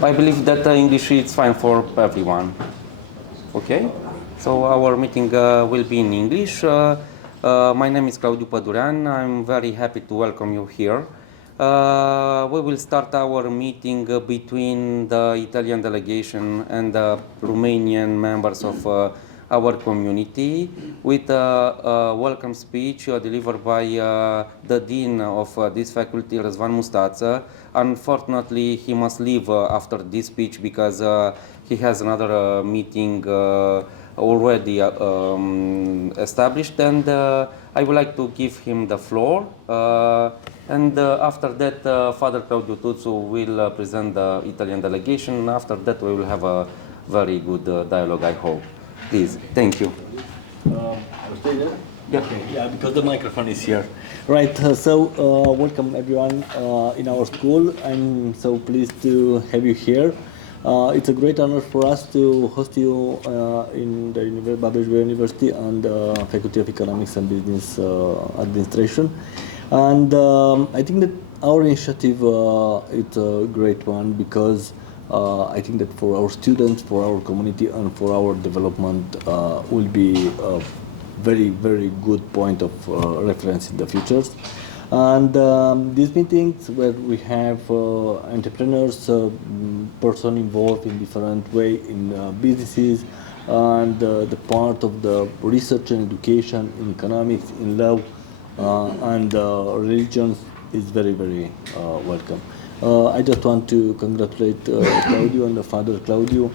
I believe that English is fine for everyone. Okay? So our meeting will be in English. My name is Claudiu Pădurean. I'm very happy to welcome you here. We will start our meeting between the Italian delegation and the Romanian members of our community with a welcome speech delivered by the Dean of this faculty, Răzvan Mustață. Unfortunately, he must leave after this speech because he has another meeting already established, and I would like to give him the floor. And after that, Father Claudiu Tuțu will present the Italian delegation. After that, we will have a very good dialogue, I hope. Please, thank you. I'll stay there? Yeah. Okay. Yeah, because the microphone is here. Right, welcome everyone in our school. I'm so pleased to have you here. It's a great honor for us to host you in the Babeș-Bolyai University and the Faculty of Economics and Business Administration. And I think that our initiative is a great one because I think that for our students, for our community, and for our development will be a very, very good point of reference in the future. And these meetings where we have entrepreneurs, person involved in different way in businesses, and the part of the research and education in economics, in law, and religions is very, very welcome. I just want to congratulate Claudiu and the Father Claudiu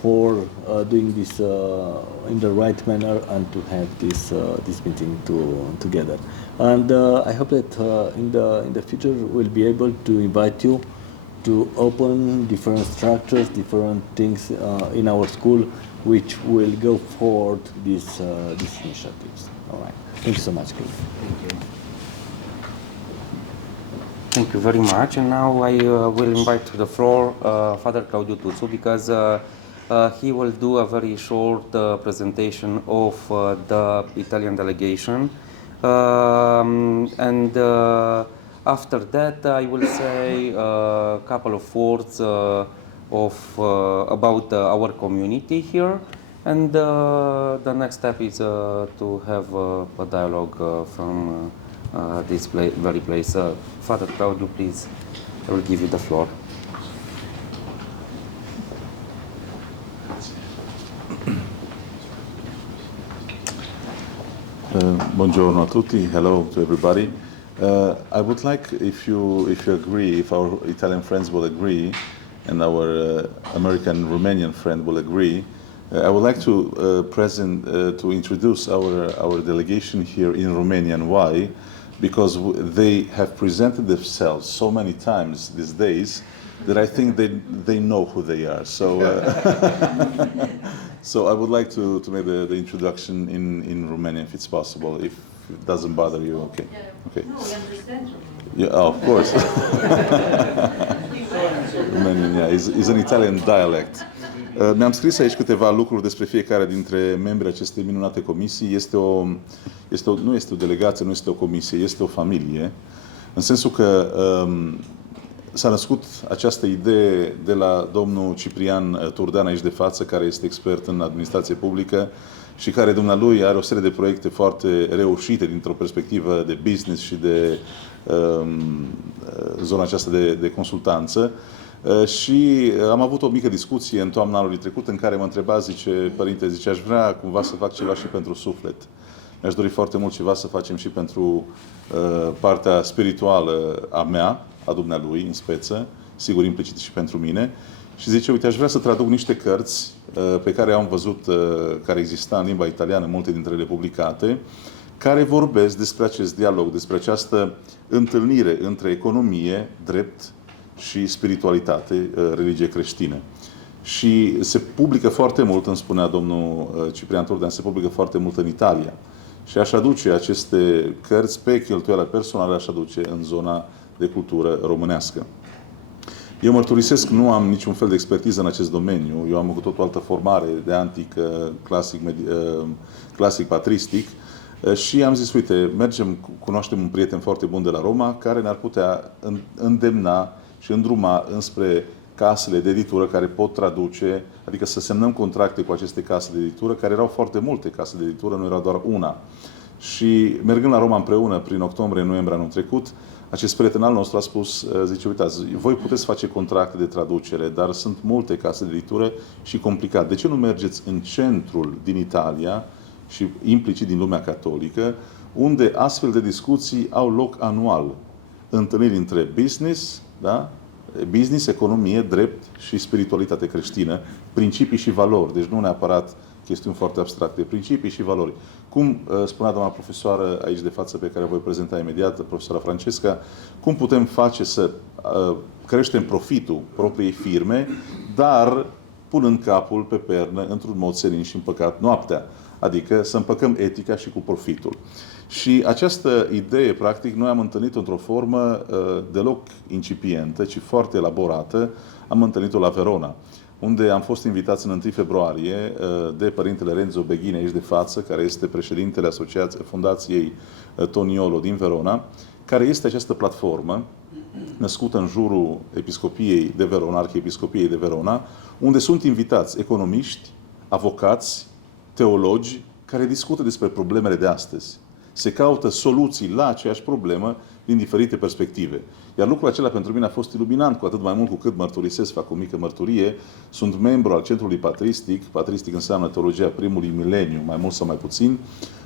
for doing this in the right manner and to have this meeting together. And I hope that in the future we'll be able to invite you to open different structures, different things in our school, which will go forward these initiatives. All right. Thank you so much, Claudiu. Thank you. Thank you very much. And now I will invite to the floor Father Claudiu Tuțu because he will do a very short presentation of the Italian delegation. And after that, I will say a couple of words about our community here. And the next step is to have a dialogue from this very place. Father Claudiu, please, I will give you the floor. Buongiorno a tutti. Hello to everybody. I would like, if you agree, if our Italian friends will agree, and our American Romanian friend will agree, I would like to to introduce our delegation here in Romania. And why? Because they have presented themselves so many times these days that I think they know who they are. So, so I would like to make the introduction in Romanian, if it's possible, if it doesn't bother you. Okay. Okay. No, we understand. Yeah, oh, of course. Romanian, yeah, is an Italian dialect. Mi-am scris aici câteva lucruri despre fiecare dintre membrii acestei minunate comisii. Nu este o delegație, nu este o comisie, este o familie. În sensul că s-a născut această idee de la domnul Ciprian Turdean aici de față, care este expert în administrație publică și care dumnealui are o serie de proiecte foarte reușite dintr-o perspectivă de business și de zona aceasta de consultanță. Și am avut o mică discuție în toamna anului trecut în care mă întreba, zice, părinte, zice, aș vrea cumva să fac ceva și pentru suflet. Mi-aș dori foarte mult ceva să facem și pentru partea spirituală a mea, a dumnealui, în speță, sigur implicit și pentru mine. Și zice, uite, aș vrea să traduc niște cărți pe care am văzut, care exista în limba italiană, multe dintre ele publicate, care vorbesc despre acest dialog, despre această întâlnire între economie, drept și spiritualitate, religie creștină. Și se publică foarte mult, îmi spunea domnul Ciprian Turdean, se publică foarte mult în Italia. Și aș aduce aceste cărți pe cheltuială personală, aș aduce în zona de cultură românească. Eu mărturisesc, nu am niciun fel de expertiză în acest domeniu. Eu am avut o altă formare de antică, clasic patristic. Și am zis, uite, cunoaștem un prieten foarte bun de la Roma, care ne-ar putea îndemna și îndruma înspre casele de editură care pot traduce, adică să semnăm contracte cu aceste case de editură, care erau foarte multe case de editură, nu era doar una. Și mergând la Roma împreună, prin octombrie-noiembrie anul trecut, acest prieten al nostru a spus, zice, uitați, voi puteți face contracte de traducere, dar sunt multe case de editură și complicat. De ce nu mergeți în centrul din Italia și implicit din lumea catolică, unde astfel de discuții au loc anual? Întâlniri între business, da? Business, economie, drept și spiritualitate creștină, principii și valori, deci nu neapărat chestiuni foarte abstracte, principii și valori. Cum spunea doamna profesoară aici de față, pe care o voi prezenta imediat, profesoara Francesca, cum putem face să creștem profitul propriei firme, dar punând capul pe pernă într-un mod senin și împăcat noaptea. Adică să împăcăm etica și cu profitul. Și această idee, practic, noi am întâlnit-o într-o formă deloc incipientă, ci foarte elaborată. Am întâlnit-o la Verona, unde am fost invitați în 1 februarie de părintele Renzo Beghini, aici de față, care este președintele Fundației Toniolo din Verona, care este această platformă născută în jurul Episcopiei de Verona, Arhiepiscopiei de Verona, unde sunt invitați economiști, avocați, teologi, care discută despre problemele de astăzi. Se caută soluții la aceeași problemă din diferite perspective. Iar lucrul acela pentru mine a fost iluminant, cu atât mai mult cu cât mărturisesc, fac o mică mărturie. Sunt membru al Centrului Patristic, patristic înseamnă teologia primului mileniu, mai mult sau mai puțin,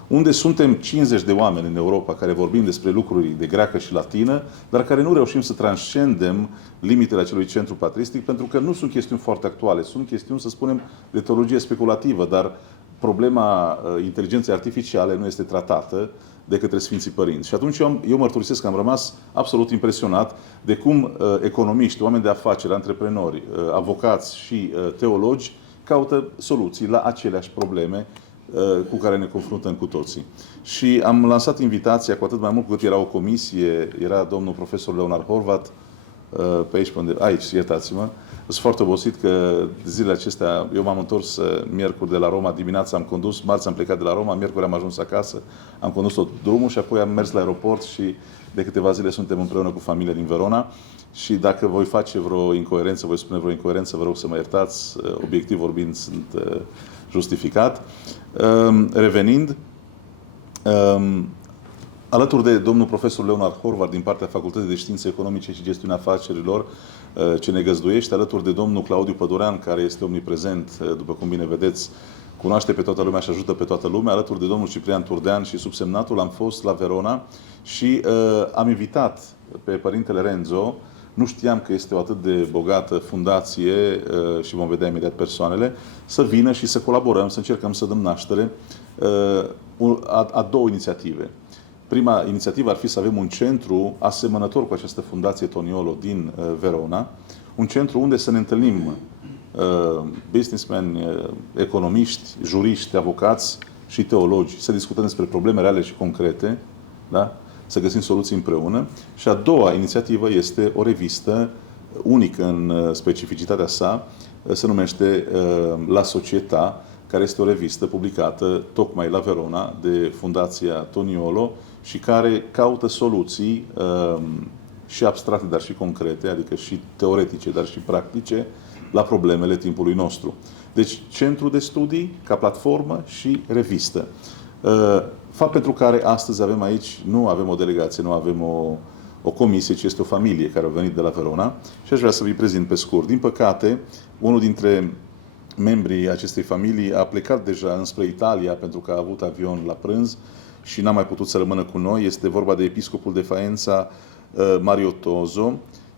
unde suntem 50 de oameni în Europa care vorbim despre lucruri de greacă și latină, dar care nu reușim să transcendem limitele acelui centru patristic, pentru că nu sunt chestiuni foarte actuale, sunt chestiuni, să spunem, de teologie speculativă, dar problema inteligenței artificiale nu este tratată de către Sfinții Părinți. Și atunci eu mărturisesc că am rămas absolut impresionat de cum economiști, oameni de afaceri, antreprenori, avocați și teologi caută soluții la aceleași probleme cu care ne confruntăm cu toții. Și am lansat invitația, cu atât mai mult cu cât era o comisie, era domnul profesor Leon al XIV-lea, pe aici, aici, iertați-mă. Sunt foarte obosit că zilele acestea, eu m-am întors miercuri de la Roma, dimineața am condus, marți am plecat de la Roma, miercuri am ajuns acasă, am condus tot drumul și apoi am mers la aeroport și de câteva zile suntem împreună cu familia din Verona. Și dacă voi face vreo incoerență, voi spune vreo incoerență, vă rog să mă iertați, obiectiv vorbind sunt justificat. Revenind, alături de domnul profesor Leon al XIV-lea din partea Facultății de Științe Economice și Gestiunea Afacerilor, ce ne găzduiește, alături de domnul Claudiu Pădurean, care este omniprezent, după cum bine vedeți, cunoaște pe toată lumea și ajută pe toată lumea, alături de domnul Ciprian Turdean și subsemnatul, am fost la Verona și am invitat pe părintele Renzo. Nu știam că este o atât de bogată fundație și vom vedea imediat persoanele, să vină și să colaborăm, să încercăm să dăm naștere a două inițiative. Prima inițiativă ar fi să avem un centru asemănător cu această fundație Toniolo din Verona, un centru unde să ne întâlnim businessmen, economiști, juriști, avocați și teologi, să discutăm despre probleme reale și concrete, da? Să găsim soluții împreună. Și a doua inițiativă este o revistă unică în specificitatea sa, se numește La Società, care este o revistă publicată tocmai la Verona de Fundația Toniolo și care caută soluții și abstracte, dar și concrete, adică și teoretice, dar și practice, la problemele timpului nostru. Deci, centru de studii ca platformă și revistă. Fapt pentru care astăzi avem aici, nu avem o delegație, nu avem o comisie, ci este o familie care a venit de la Verona și aș vrea să vi prezint pe scurt. Din păcate, unul dintre membrii acestei familii a plecat deja înspre Italia pentru că a avut avion la prânz și n-a mai putut să rămână cu noi. Este vorba de episcopul de Faenza, Mario Tozo,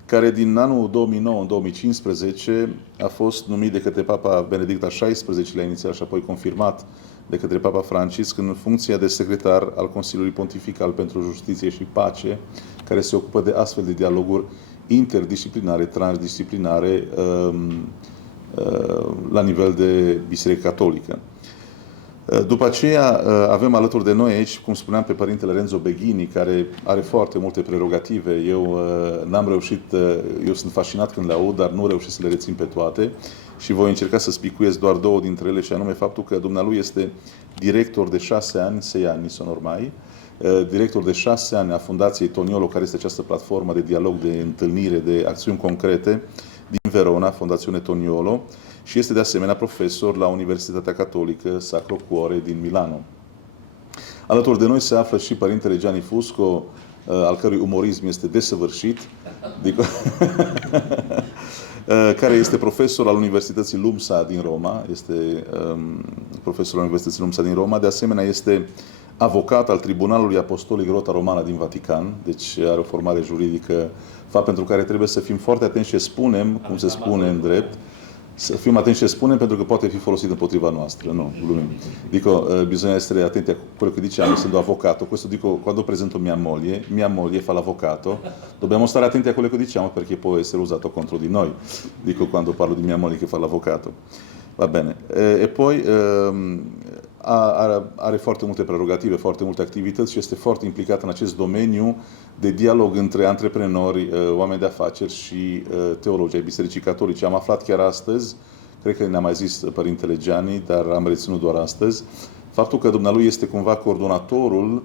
care din anul 2009 în 2015 a fost numit de către Papa Benedict al XVI-lea inițial și apoi confirmat de către Papa Francisc în funcția de secretar al Consiliului Pontifical pentru Justiție și Pace, care se ocupă de astfel de dialoguri interdisciplinare, transdisciplinare la nivel de Biserică Catolică. După aceea avem alături de noi aici, cum spuneam, pe părintele Renzo Beghini, care are foarte multe prerogative. Eu n-am reușit, eu sunt fascinat când le aud, dar nu reușesc să le rețin pe toate și voi încerca să spicuiesc doar două dintre ele, și anume faptul că dumnealui este director de 6 ani, 6 ani sono ormai, director de 6 ani a Fundației Toniolo, care este această platformă de dialog, de întâlnire, de acțiuni concrete din Verona, Fondazione Toniolo, și este de asemenea profesor la Universitatea Catolică Sacro Cuore din Milano. Alături de noi se află și părintele Gianni Fusco, al cărui umorism este desăvârșit, care este profesor al Universității LUMSA din Roma, profesor al Universității LUMSA din Roma, de asemenea este avocat al Tribunalului Apostolic Rota Romana din Vatican, deci are o formare juridică, fapt pentru care trebuie să fim foarte atenți ce spunem, cum se spune în drept, să fim atenți ce spunem, pentru că poate fi folosit împotriva noastră. No, glumim. Dico, bisogna essere attenti a quello che diciamo, essendo avvocato. Questo dico quando presento mia moglie fa l'avvocato. Dobbiamo stare attenti a quello che diciamo, perché può essere usato contro di noi. Dico quando parlo di mia moglie che fa l'avvocato. Va bene. E poi are foarte multe prerogative, foarte multe activități și este foarte implicat în acest domeniu de dialog între antreprenori, oameni de afaceri și teologi ai Bisericii Catolice. Am aflat chiar astăzi, cred că ne-a mai zis părintele Gianni, dar am reținut doar astăzi, faptul că dumnealui este cumva coordonatorul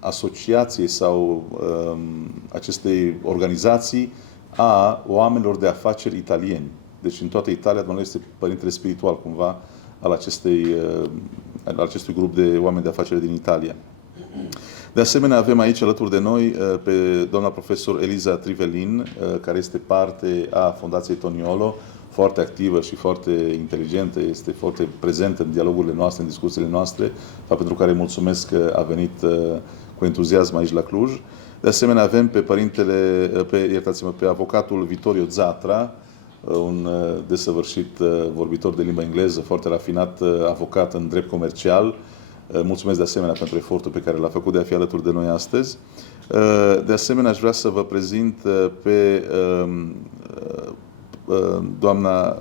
asociației sau acestei organizații a oamenilor de afaceri italieni. Deci în toată Italia, dumnealui este părintele spiritual cumva al acestui grup de oameni de afaceri din Italia. De asemenea, avem aici alături de noi pe doamna profesor Eliza Trivelin, care este parte a Fondației Toniolo, foarte activă și foarte inteligentă, este foarte prezentă în dialogurile noastre, în discuțiile noastre, fapt pentru care mulțumesc că a venit cu entuziasm aici la Cluj. De asemenea, avem pe avocatul Vittorio Zatra, un desăvârșit vorbitor de limba engleză, foarte rafinat avocat în drept comercial. Mulțumesc de asemenea pentru efortul pe care l-a făcut de a fi alături de noi astăzi. De asemenea, aș vrea să vă prezint pe doamna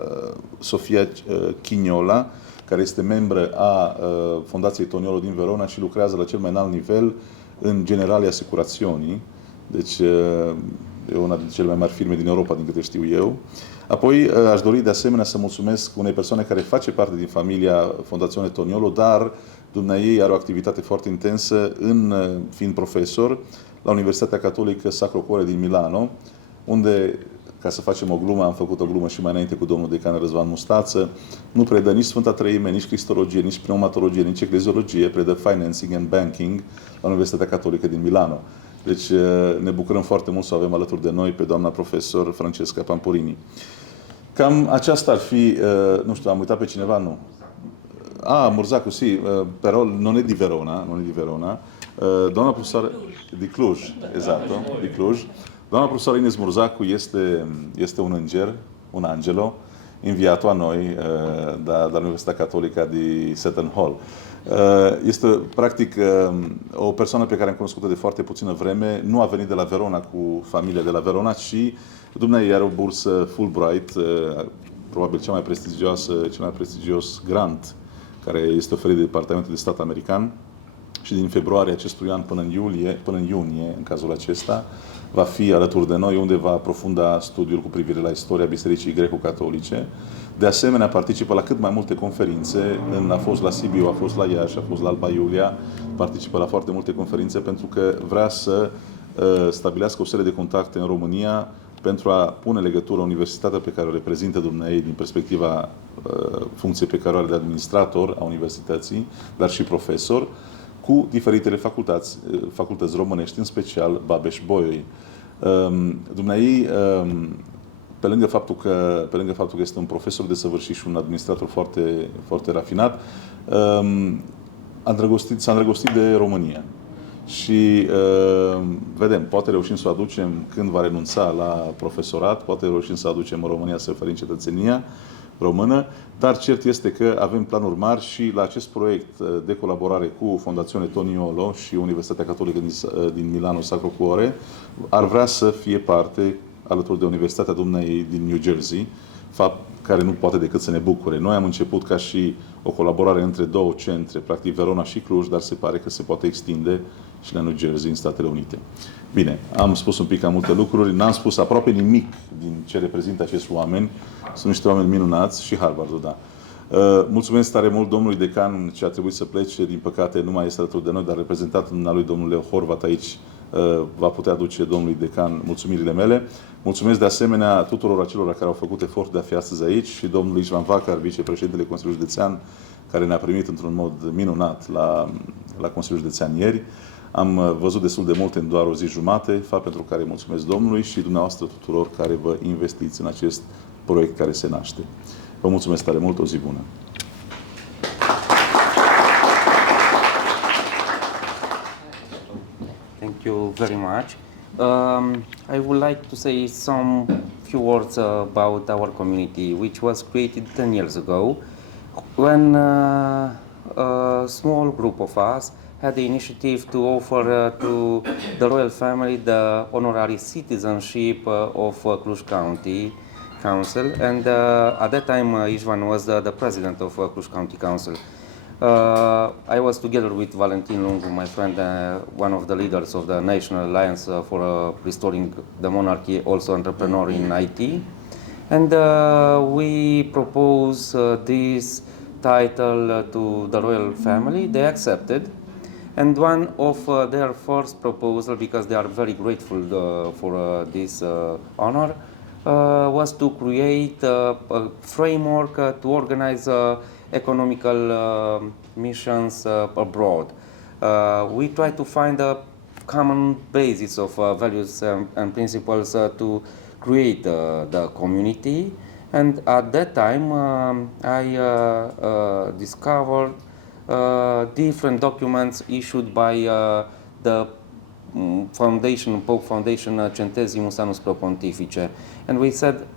Sofia Chignola, care este membră a Fondației Toniolo din Verona și lucrează la cel mai înalt nivel în Generali Assicurazioni. Deci e una dintre cele mai mari firme din Europa, din câte știu eu. Apoi aș dori de asemenea să mulțumesc unei persoane care face parte din familia Fondazione Toniolo, dar dumneaei are o activitate foarte intensă fiind profesor la Universitatea Catolică Sacro Cuore din Milano, unde, ca să facem o glumă, am făcut o glumă și mai înainte cu domnul decan Răzvan Mustață, nu predă nici Sfânta Treime, nici Cristologie, nici pneumatologie, nici ecleziologie, predă financing and banking la Universitatea Catolică din Milano. Deci ne bucurăm foarte mult să o avem alături de noi pe doamna profesor Francesca Pampurini. Cam aceasta ar fi, nu știu, am uitat pe cineva? Nu. Murzacu, sì, però non è di Verona, Doamna profesoară di Cluj, esatto, di Cluj. Doamna profesoară Ines Murzacu este un înger, un angelo, inviato a noi dall'Università Cattolica di Seton Hall. Este, practic, o persoană pe care am cunoscut-o de foarte puțină vreme. Nu a venit de la Verona cu familia de la Verona, ci dumneavoastră are o bursă Fulbright, probabil cea mai prestigios grant care este oferit de Departamentul de Stat american. Și din februarie acestui an până în iunie, în cazul acesta, va fi alături de noi, unde va aprofunda studiul cu privire la istoria Bisericii Greco-Catolice. De asemenea, participă la cât mai multe conferințe. A fost la Sibiu, a fost la Iași, a fost la Alba Iulia. Participă la foarte multe conferințe pentru că vrea să stabilească o serie de contacte în România pentru a pune legătură universitatea pe care o reprezintă dumneavoastră din perspectiva funcției pe care o are de administrator a universității, dar și profesor, cu diferitele facultăți românești, în special Babeș-Bolyai. Dumneavoastră, pe lângă faptul că este un profesor desăvârșit și un administrator foarte, foarte rafinat, s-a îndrăgostit de România. Și vedem, poate reușim să o aducem când va renunța la profesorat, poate reușim să aducem în România să oferim cetățenia română, dar cert este că avem planuri mari și la acest proiect de colaborare cu Fondazione Toniolo și Universitatea Catolică din Milano Sacro Cuore ar vrea să fie parte alături de Universitatea dumneei din New Jersey, fapt care nu poate decât să ne bucure. Noi am început ca și o colaborare între două centre, practic Verona și Cluj, dar se pare că se poate extinde și la New Jersey, în Statele Unite. Bine, am spus un pic cam multe lucruri, n-am spus aproape nimic din ce reprezintă acești oameni. Sunt niște oameni minunați și Harvardul, da. Mulțumesc tare mult domnului decan ce a trebuit să plece, din păcate nu mai este alături de noi, dar reprezentat în lui domnul Leo Horvat aici, va putea duce domnului decan mulțumirile mele. Mulțumesc de asemenea tuturor acelora care au făcut efort de a fi astăzi aici și domnului Ișvan Vacar, vicepreședintele Consiliului Județean, care ne-a primit într-un mod minunat la Consiliul Județean ieri. Am văzut destul de multe în doar o zi jumate, fapt pentru care mulțumesc Domnului și dumneavoastră tuturor care vă investiți în acest proiect care se naște. Vă mulțumesc tare mult, o zi bună! Thank you very much. I would like to say some few words about our community, which was created 10 years ago, when a small group of us had the initiative to offer to the royal family the honorary citizenship of Cluj County Council, and at that time Ișvan was the president of Cluj County Council. I was together with Valentin Lungu, my friend, one of the leaders of the National Alliance for Restoring the Monarchy, also entrepreneur in IT, and we proposed this title to the royal family. They accepted. And one of their first proposal, because they are very grateful for this honor, was to create a framework to organize economical missions abroad. We try to find a common basis of values and principles to create the community. And at that time, I discovered different documents issued by the foundation, Pope Foundation Centesimus Annus Pro Pontifice. And we said,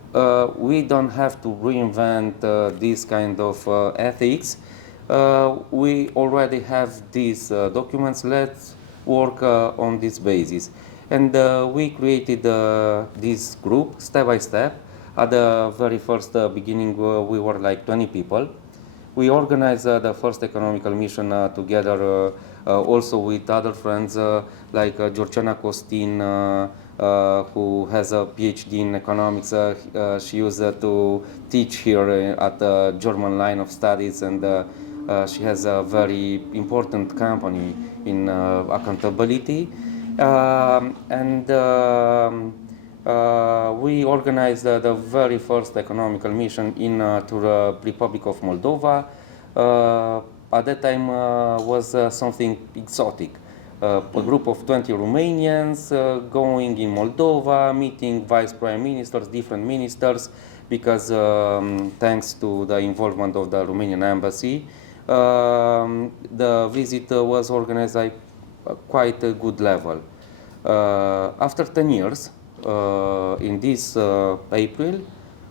we don't have to reinvent this kind of ethics. We already have these documents, let's work on this basis. And we created this group step by step. At the very first beginning, we were like 20 people. We organized the first economical mission together, also with other friends like Georgiana Costin, who has a PhD in economics. She used to teach here at the German line of studies, and she has a very important company in accountability. We organized the very first economical mission to the Republic of Moldova. At that time was something exotic. A group of 20 Romanians going in Moldova, meeting vice prime ministers, different ministers, because thanks to the involvement of the Romanian embassy, the visit was organized at quite a good level. After 10 years, in this April,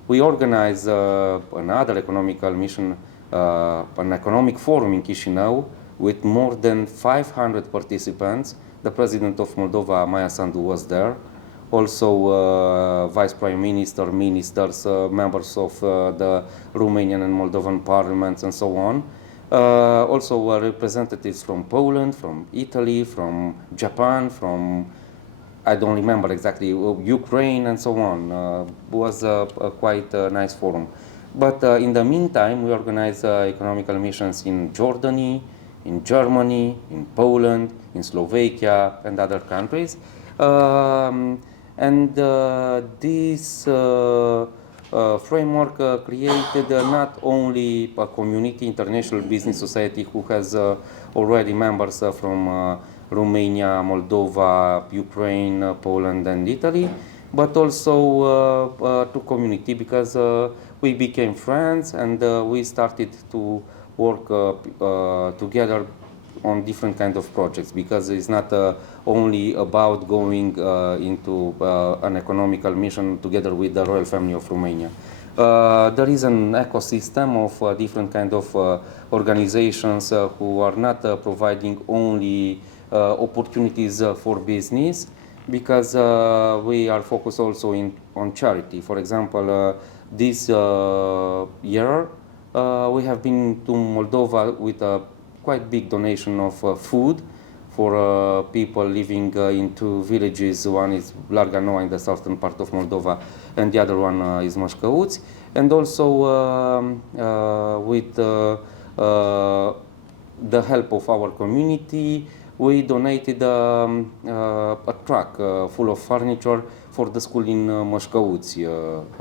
we organized another economical mission, an economic forum in Chișinău with more than 500 participants. The President of Moldova, Maia Sandu, was there. Also Vice Prime Minister, ministers, members of the Romanian and Moldovan parliaments and so on. Also representatives from Poland, from Italy, from Japan, from I don't remember exactly, Ukraine and so on. Was a quite nice forum. But in the meantime, we organized economical missions in Jordan, in Germany, in Poland, in Slovakia and other countries. This framework created not only a community, international business society, who has already members from Romania, Moldova, Ukraine, Poland and Italy, but also to community, because we became friends and we started to work together on different kind of projects, because it's not only about going into an economical mission together with the royal family of Romania. There is an ecosystem of different kind of organizations who are not providing only opportunities for business, because we are focused also on charity. For example, this year we have been to Moldova with a quite big donation of food for people living in two villages. One is Larga Noua in the southern part of Moldova, and the other one is Mășcăuți. And also with the help of our community, we donated a truck full of furniture for the school in Moșcăuți,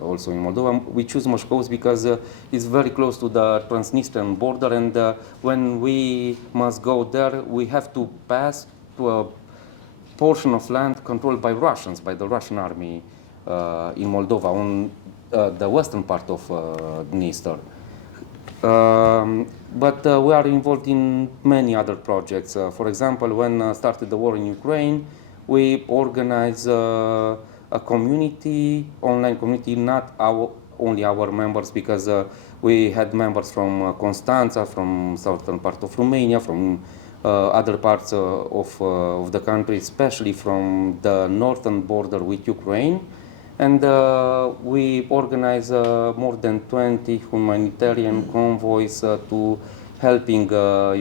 also in Moldova. We choose Moșcăuți because it's very close to the Transnistrian border, and when we must go there, we have to pass to a portion of land controlled by Russians, by the Russian army in Moldova, on the western part of Dniester. But we are involved in many other projects. For example, when started the war in Ukraine, we organized a community, online community, not only our members, because we had members from Constanța, from southern part of Romania, from other parts of the country, especially from the northern border with Ukraine. And we organize more than 20 humanitarian convoys to helping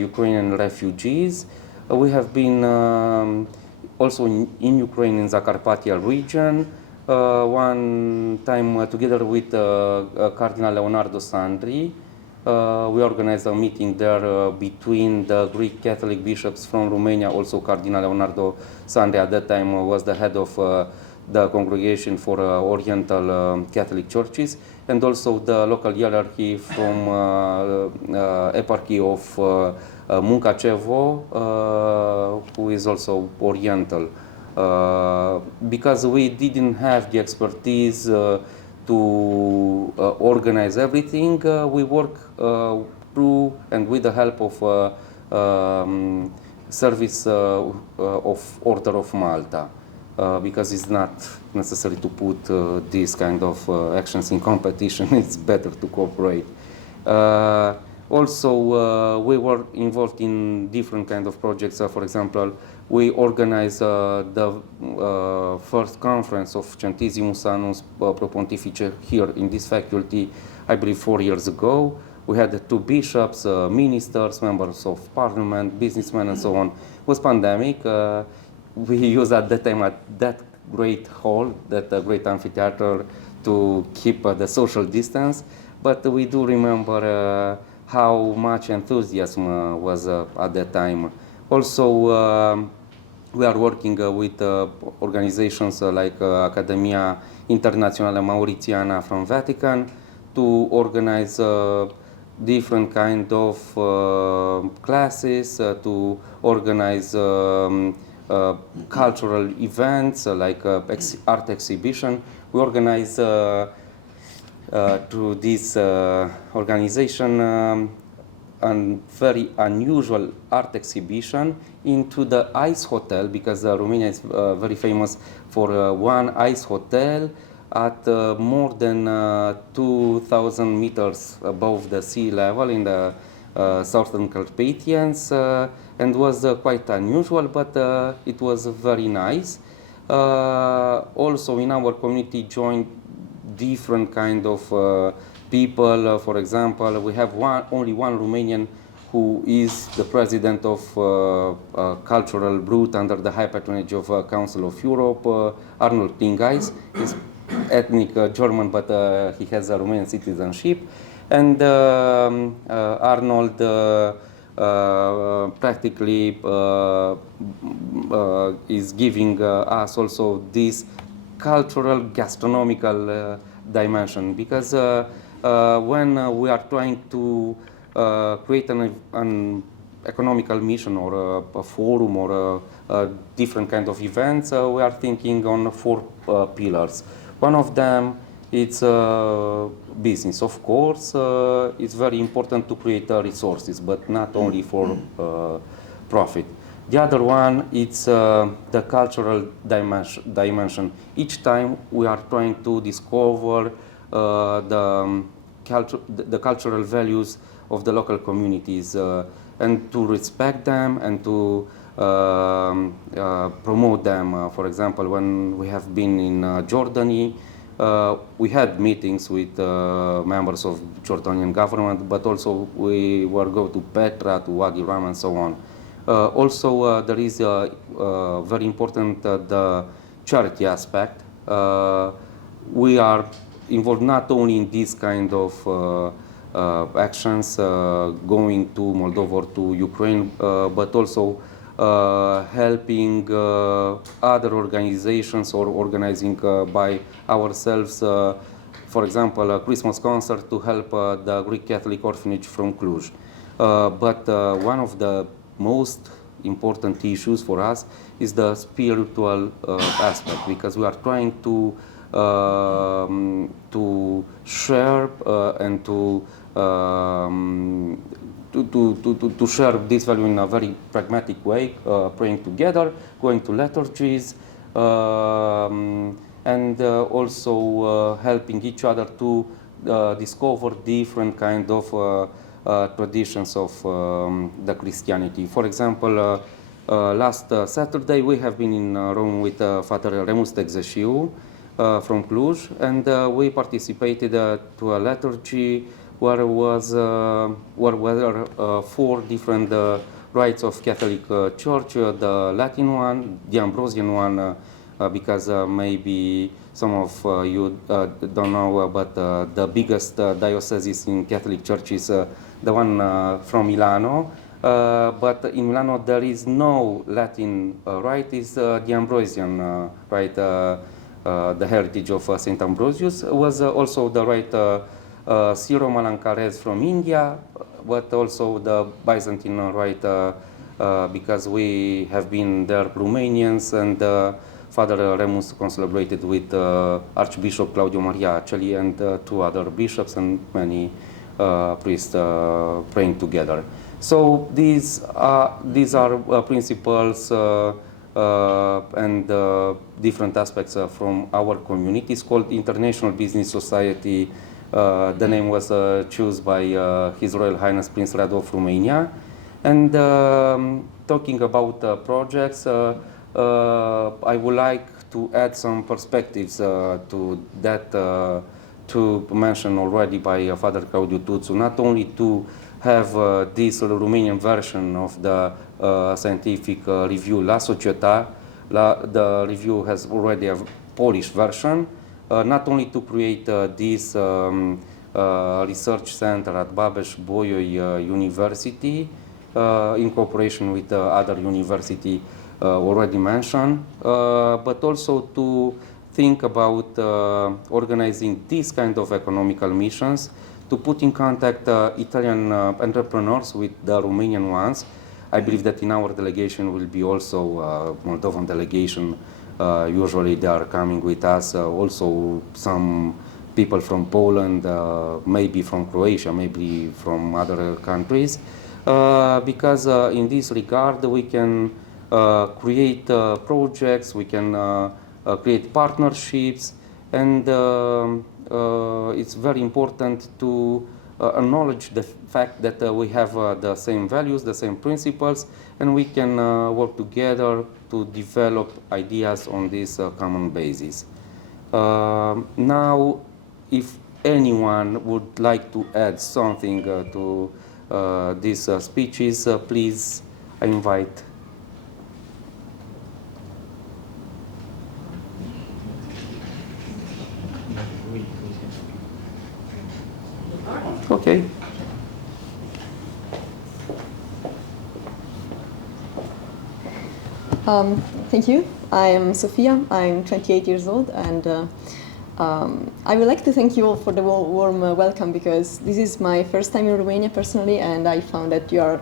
Ukrainian refugees. We have been also in Ukraine, in Zacarpathia region, one time together with Cardinal Leonardo Sandri. We organized a meeting there between the Greek Catholic bishops from Romania. Also Cardinal Leonardo Sandri at that time was the head of the Congregation for Oriental Catholic Churches, and also the local hierarchy from Eparchy of Muncacevo, who is also Oriental. Because we didn't have the expertise to organize everything, we work through and with the help of Service of Order of Malta. Because it's not necessary to put these kind of actions in competition. It's better to cooperate. Also, we were involved in different kind of projects. For example, we organized the first conference of Centesimus Annus Pro Pontifice here in this faculty, I believe 4 years ago. We had 2 bishops, ministers, members of parliament, businessmen, and so on. It was pandemic. We used at that time that great hall, that great amphitheater, to keep the social distance. But we do remember how much enthusiasm was at that time. Also, we are working with organizations like Academia Internațională Mauritiana from Vatican to organize different kind of classes, to organize cultural events like art exhibition. We organize through this organization a very unusual art exhibition into the ice hotel, because Romania is very famous for one ice hotel at more than 2,000 meters above the sea level in the Southern Carpathians, and was quite unusual, but it was very nice. Also in our community joined different kind of people. For example, we have only one Romanian who is the president of Cultural Brut under the high patronage of Council of Europe, Arnold Tingais. He's ethnic German, but he has a Romanian citizenship. And Arnold practically is giving us also this cultural gastronomical dimension, because when we are trying to create an economical mission or a forum or a different kind of events, we are thinking on 4 pillars. One of them, it's business. Of course, it's very important to create resources, but not only for profit. The other one, it's the cultural dimension. Each time we are trying to discover the cultural values of the local communities and to respect them and to promote them. For example, when we have been in Jordani, we had meetings with members of Jordanian government, but also we were go to Petra, to Wadi Rum, and so on. Also, there is very important the charity aspect. We are involved not only in this kind of actions going to Moldova or to Ukraine, but also helping other organizations or organizing by ourselves, for example, a Christmas concert to help the Greek Catholic orphanage from Cluj. But one of the most important issues for us is the spiritual aspect, because we are trying to share and to share this value in a very pragmatic way, praying together, going to liturgies, and also helping each other to discover different kind of traditions of the Christianity. For example, last Saturday we have been in Rome with Father Remus Texeshiu from Cluj, and we participated to a liturgy where were 4 different rites of Catholic Church, the Latin one, the Ambrosian one, because maybe some of you don't know, but the biggest diocese in Catholic Church is the one from Milano. But in Milano there is no Latin rite, it's the Ambrosian rite. The heritage of Saint Ambrosius was also the rite Syro-Malankarese from India, but also the Byzantine rite, because we have been there Romanians, and Father Remus collaborated with Archbishop Claudio Maria Aceli and 2 other bishops and many priests praying together. So these are principles and different aspects from our community. It's called International Business Society. The name was chosen by His Royal Highness Prince Radu of Romania. And talking about projects, I would like to add some perspectives to that, to mention already by Father Claudiu Tuțu, not only to have this Romanian version of the scientific review La Società. The review has already a Polish version, not only to create this research center at Babeș-Bolyai University in cooperation with other university already mentioned, but also to think about organizing this kind of economical missions, to put in contact Italian entrepreneurs with the Romanian ones. I believe that in our delegation will be also Moldovan delegation. Usually they are coming with us, also some people from Poland, maybe from Croatia, maybe from other countries, because in this regard we can create projects, we can create partnerships, and it's very important to acknowledge the fact that we have the same values, the same principles, and we can work together to develop ideas on this common basis. Now, if anyone would like to add something to these speeches, please, I invite. Okay. Thank you. I am Sofia. I'm 28 years old, and I would like to thank you all for the warm welcome, because this is my first time in Romania personally, and I found that you are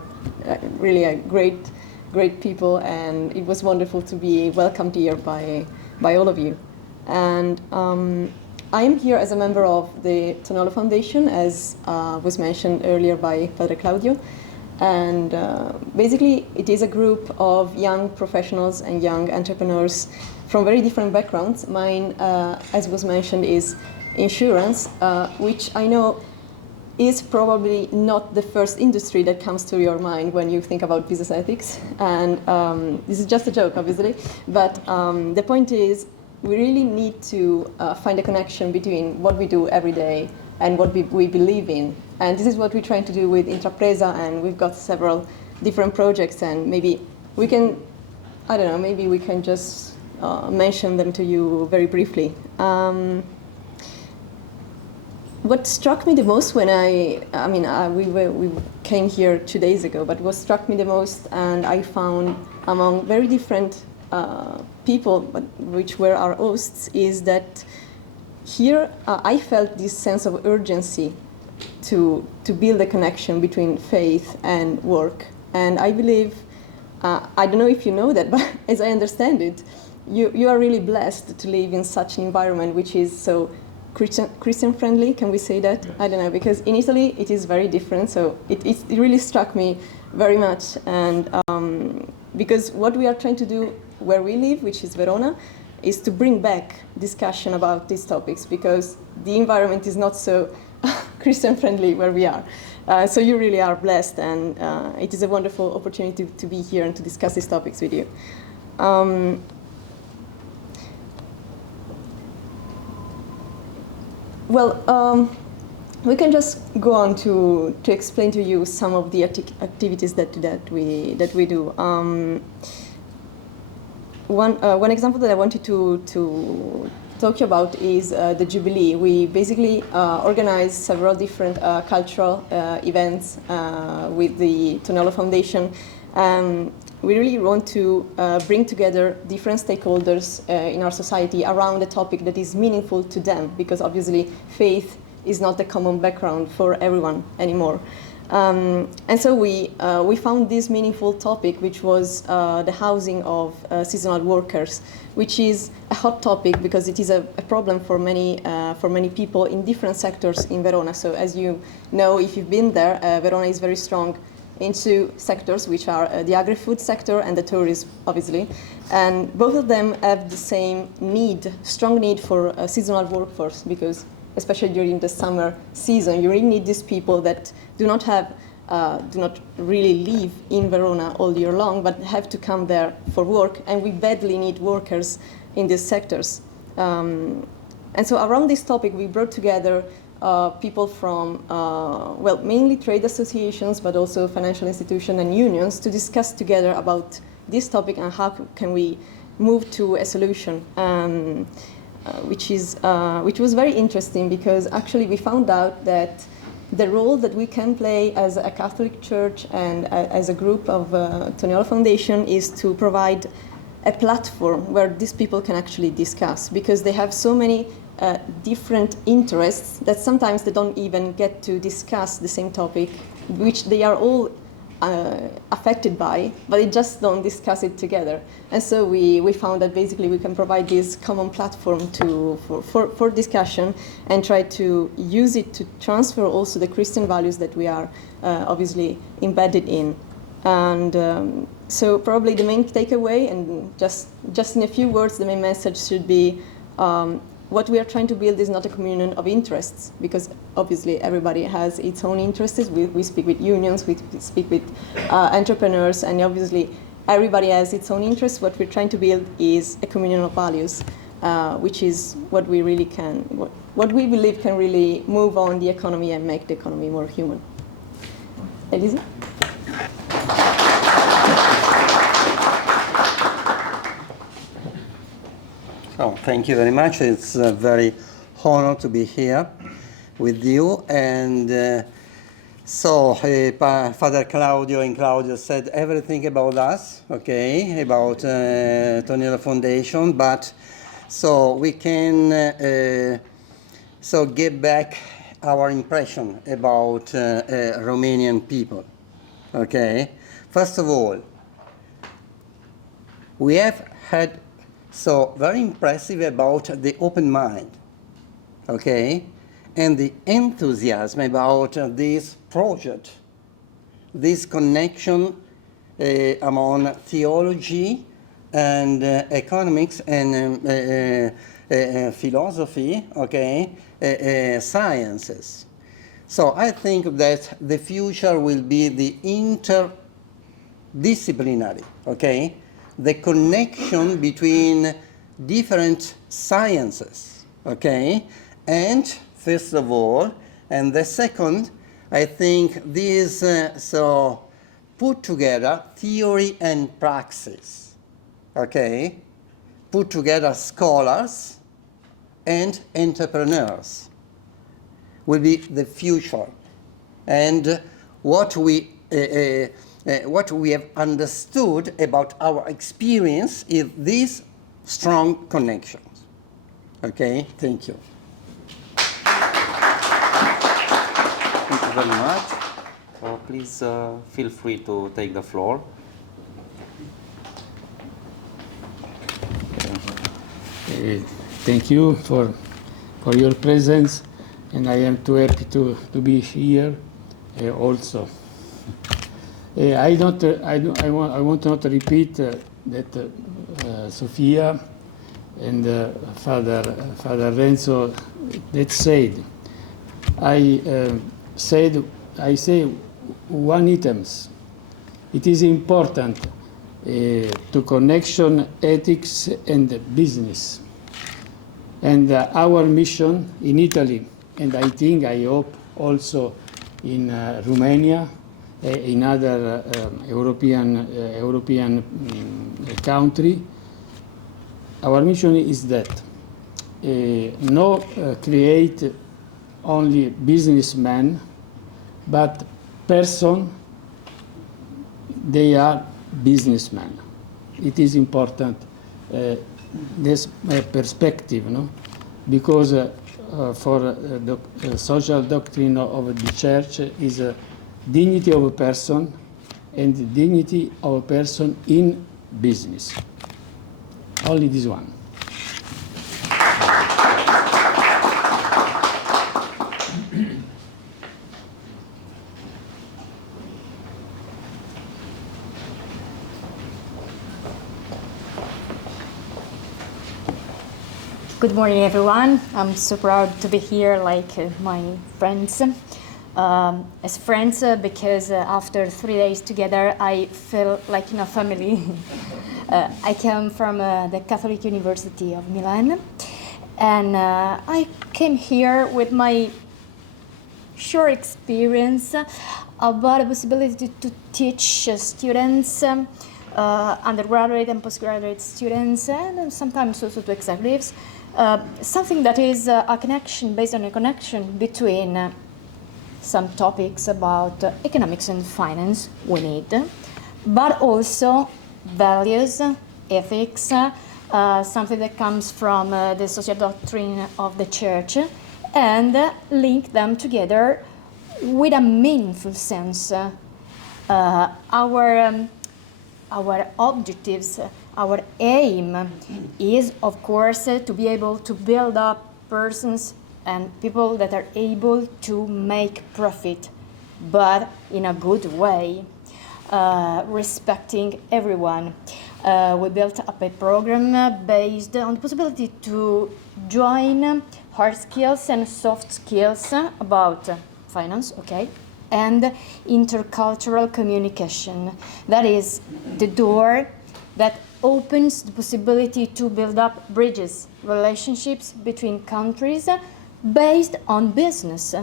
really a great people, and it was wonderful to be welcomed here by all of you. And I am here as a member of the Tonolo Foundation, as was mentioned earlier by Padre Claudio. And basically, it is a group of young professionals and young entrepreneurs from very different backgrounds. Mine, as was mentioned, is insurance, which I know is probably not the first industry that comes to your mind when you think about business ethics. And this is just a joke, obviously. But the point is, we really need to find a connection between what we do every day and what we believe in. And this is what we're trying to do with Intrapresa, and we've got several different projects, and maybe we can, I don't know, maybe we can just mention them to you very briefly. What struck me the most when we came here 2 days ago, but what struck me the most, and I found among very different people, but which were our hosts, is that here I felt this sense of urgency to build a connection between faith and work. And I believe, I don't know if you know that, but as I understand it, you are really blessed to live in such an environment which is so Christian friendly, can we say that? Yes. I don't know, because in Italy it is very different, so it really struck me very much. And because what we are trying to do where we live, which is Verona, is to bring back discussion about these topics, because the environment is not so Christian friendly where we are. So you really are blessed, and it is a wonderful opportunity to be here and to discuss these topics with you. We can just go on to explain to you some of the activities that we do. One example that I wanted to talk about is the Jubilee. We basically organize several different cultural events with the Tonello Foundation. We really want to bring together different stakeholders in our society around a topic that is meaningful to them, because obviously faith is not the common background for everyone anymore. And so we found this meaningful topic, which was the housing of seasonal workers, which is a hot topic because it is a problem for many people in different sectors in Verona. So as you know, if you've been there, Verona is very strong into sectors which are the agri-food sector and the tourism, obviously. And both of them have the same strong need for a seasonal workforce, because especially during the summer season, you really need these people that do not really live in Verona all year long, but have to come there for work, and we badly need workers in these sectors. And so around this topic, we brought together people from, mainly trade associations, but also financial institutions and unions, to discuss together about this topic and how can we move to a solution. Which was very interesting, because actually we found out that the role that we can play as a Catholic Church and as a group of Tonello Foundation is to provide a platform where these people can actually discuss, because they have so many different interests that sometimes they don't even get to discuss the same topic, which they are all affected by, but they just don't discuss it together. And so we found that basically we can provide this common platform for discussion and try to use it to transfer also the Christian values that we are obviously embedded in. And so probably the main takeaway, and just in a few words, the main message should be what we are trying to build is not a communion of interests, because obviously everybody has its own interests. We speak with unions, we speak with entrepreneurs, and obviously everybody has its own interests. What we're trying to build is a communion of values, which is what we really can, what we believe can really move on the economy and make the economy more human. Elisa? So thank you very much. It's a very honor to be here with you. And Father Claudio and Claudio said everything about us, okay, about Tonello Foundation. But so we can give back our impression about Romanian people, okay. First of all, we have had very impressive about the open mind, okay, and the enthusiasm about this project, this connection among theology and economics and philosophy, okay, sciences. So I think that the future will be the interdisciplinary, okay, the connection between different sciences, okay? And first of all, and the second, I think this put together theory and praxis, okay? Put together scholars and entrepreneurs will be the future. And what we what we have understood about our experience is these strong connections. Okay, thank you. Thank you very much. Please feel free to take the floor. Thank you for your presence, and I am too happy to be here also. I want not to repeat that Sofia and Father Renzo that said. I say one items. It is important to connection ethics and business. And our mission in Italy, and I hope also in Romania, in other European country, our mission is that create only businessmen, but person, they are businessmen. It is important this perspective, no? Because for the social doctrine of the Church is a dignity of a person and the dignity of a person in business. Only this one. Good morning, everyone. I'm so proud to be here, like my friends. As friends, because after 3 days together, I feel like in a family. I come from the Catholic University of Milan, and I came here with my short experience about the possibility to teach students, undergraduate and postgraduate students, and sometimes also to executives, something that is a connection, based on a connection between some topics about economics and finance we need, but also values, ethics, something that comes from the social doctrine of the Church, and link them together with a meaningful sense. Our objectives, our aim is, of course, to be able to build up persons and people that are able to make profit, but in a good way, respecting everyone. We built up a program based on the possibility to join hard skills and soft skills about finance, okay, and intercultural communication. That is the door that opens the possibility to build up bridges, relationships between countries based on business,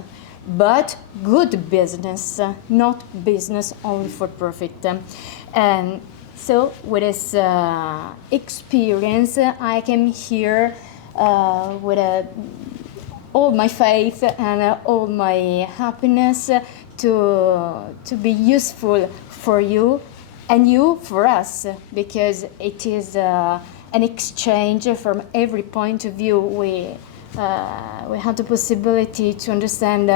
but good business, not business only for profit. And so with this experience, I came here with all my faith and all my happiness to be useful for you and you for us, because it is an exchange from every point of view. We have the possibility to understand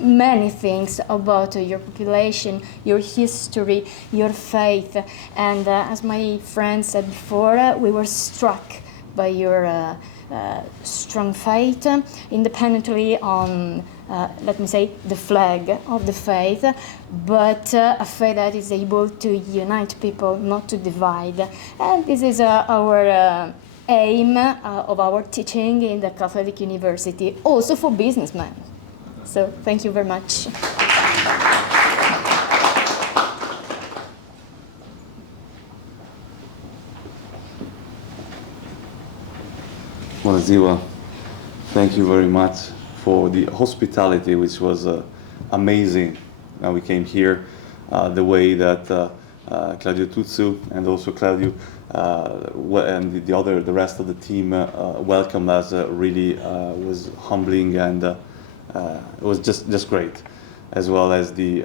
many things about your population, your history, your faith, and as my friend said before, we were struck by your strong faith, independently on, let me say, the flag of the faith, but a faith that is able to unite people, not to divide. And this is our aim of our teaching in the Catholic University, also for businessmen. So thank you very much. Bună ziua. Thank you very much for the hospitality, which was amazing. We came here, the way that Claudio Tuzzu and also Claudio and the rest of the team welcomed us really was humbling, and it was just great, as well as the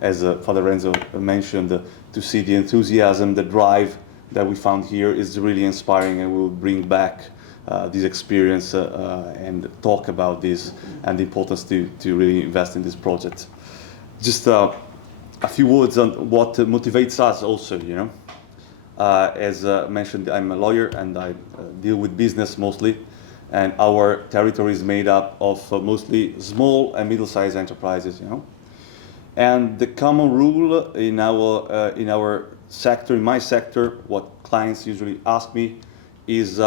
as Father Renzo mentioned, to see the enthusiasm, the drive that we found here is really inspiring, and we'll bring back this experience and talk about this and the importance to really invest in this project. Just a few words on what motivates us also, you know. As mentioned, I'm a lawyer and I deal with business mostly, and our territory is made up of mostly small and middle-sized enterprises, you know. And the common rule in our sector, in my sector, what clients usually ask me is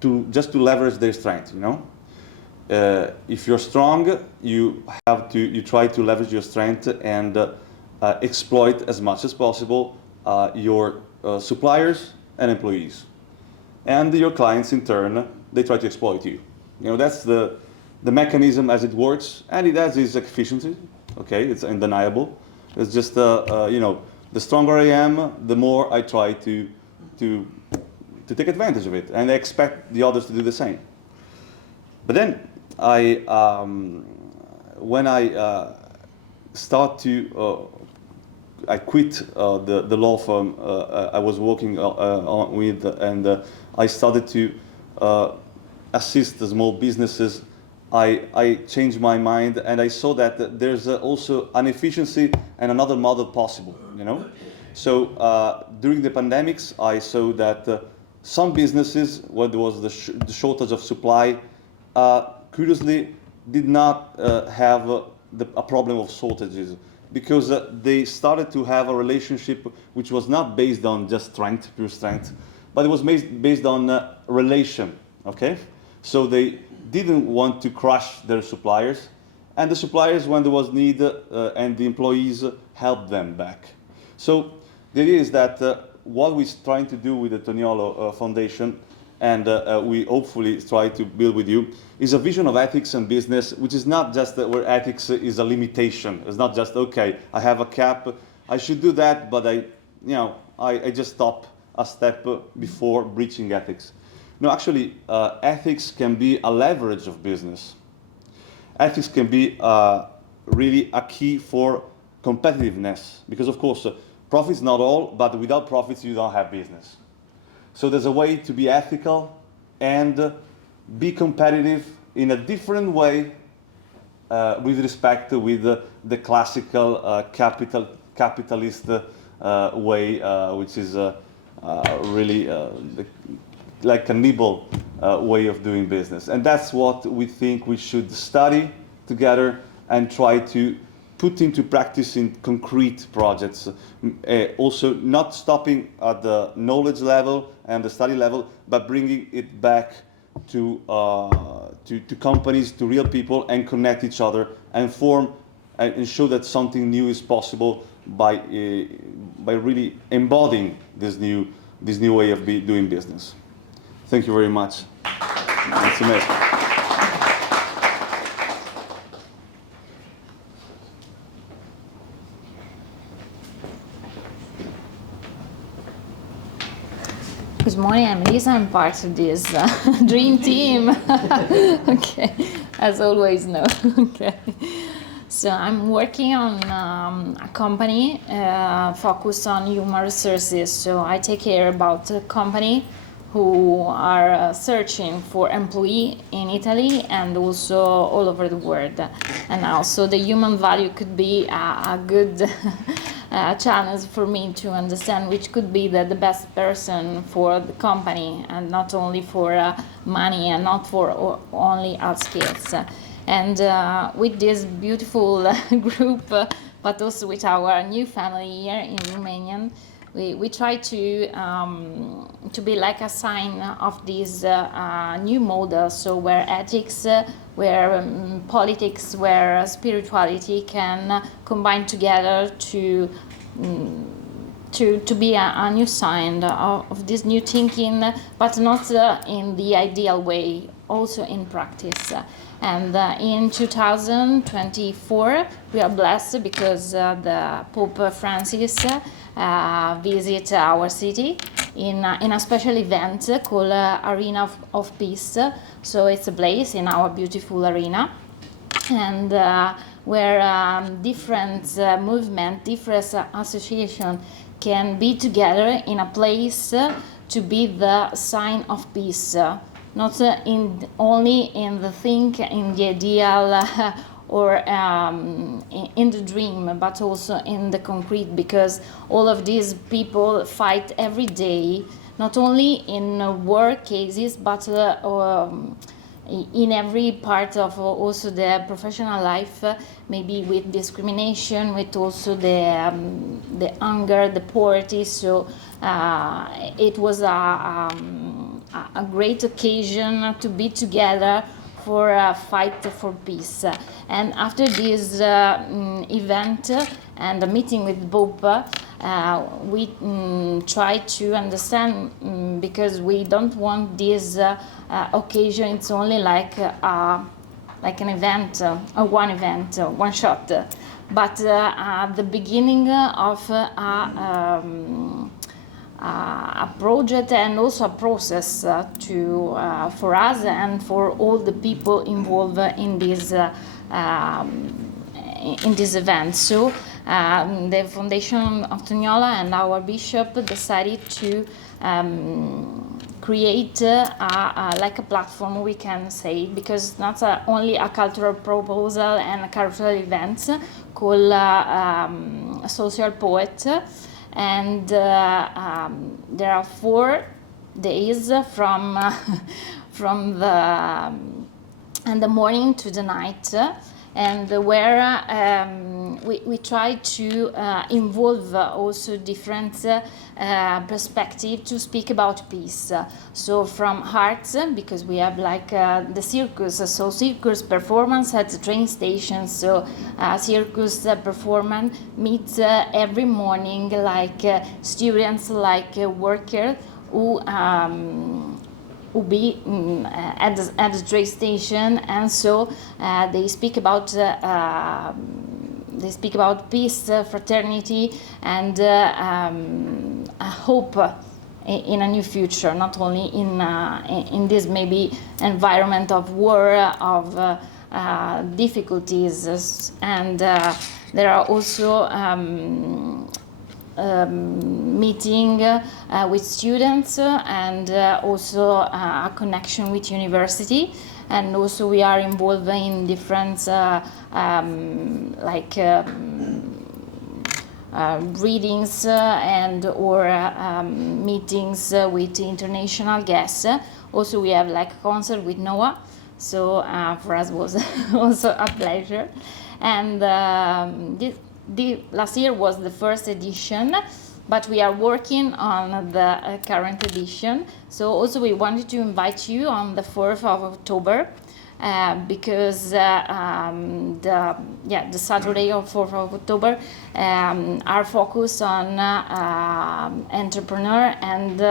to leverage their strength, you know. If you're strong, you try to leverage your strength and exploit as much as possible your suppliers and employees, and your clients in turn, they try to exploit you. You know, that's the mechanism as it works, and it has its efficiency. Okay, it's undeniable. It's just you know, the stronger I am, the more I try to take advantage of it, and I expect the others to do the same. But then when I start to I quit the law firm I was working with, and I started to assist the small businesses. I changed my mind, and I saw that there's also an efficiency and another model possible, you know. So during the pandemics, I saw that some businesses, where there was the shortage of supply, curiously did not have a problem of shortages, because they started to have a relationship which was not based on just strength, pure strength, but it was based on relation, okay? So they didn't want to crush their suppliers, and the suppliers, when there was need, and the employees helped them back. So the idea is that what we're trying to do with the Toniolo Foundation, and we hopefully try to build with you, is a vision of ethics and business, which is not just where ethics is a limitation. It's not just, okay, I have a cap, I should do that, but I just stop a step before breaching ethics. No, actually, ethics can be a leverage of business. Ethics can be really a key for competitiveness, because of course, profit's not all, but without profits you don't have business. So there's a way to be ethical and be competitive in a different way with respect with the classical capitalist way, which is really like a nibble way of doing business. And that's what we think we should study together and try to put into practice in concrete projects. Also not stopping at the knowledge level and the study level, but bringing it back to companies, to real people, and connect each other and form and show that something new is possible by really embodying this new way of doing business. Thank you very much. That's amazing. Good morning, I'm Lisa. I'm part of this dream team. Okay, as always, no. Okay. So I'm working on a company focused on human resources. So I take care about a company who are searching for employee in Italy and also all over the world. And also the human value could be a good challenge for me to understand which could be the best person for the company, and not only for money and not for only our skills. And with this beautiful group, but also with our new family here in Romania, we try to be like a sign of this new model, so where ethics, where politics, where spirituality can combine together to be a new sign of this new thinking, but not in the ideal way, also in practice. And in 2024, we are blessed because the Pope Francis visit our city in a special event called Arena of Peace. So it's a place in our beautiful arena. and where different movement, different association can be together in a place to be the sign of peace, not only in the thing, in the ideal, or in the dream, but also in the concrete, because all of these people fight every day, not only in war cases, but in every part of also the professional life, maybe with discrimination, with also the hunger, the poverty. So it was a great occasion to be together for a fight for peace. And after this event and the meeting with Pope, we try to understand, because we don't want this occasion, it's only like an event, one event, one shot, but the beginning of a project and also a process for us and for all the people involved in this event. So the Foundation of Tognola and our bishop decided to create like a platform, we can say, because not only a cultural proposal and a cultural event called Social Poet. And there are 4 days from the morning to the night, and where we try to involve also different perspectives to speak about peace. So from arts, because we have like the circus, so circus performance at the train station. So circus performance meets every morning, like students, like workers who be at the train station, and so they speak about peace, fraternity, and hope in a new future. Not only in this maybe environment of war, of difficulties, and there are also meeting with students, and also a connection with university, and also we are involved in different readings and or meetings with international guests. Also we have like a concert with Noah, so for us was also a pleasure. And the last year was the first edition, but we are working on the current edition. So also we wanted to invite you on the 4th of October, because the Saturday of 4th of October are focused on entrepreneur and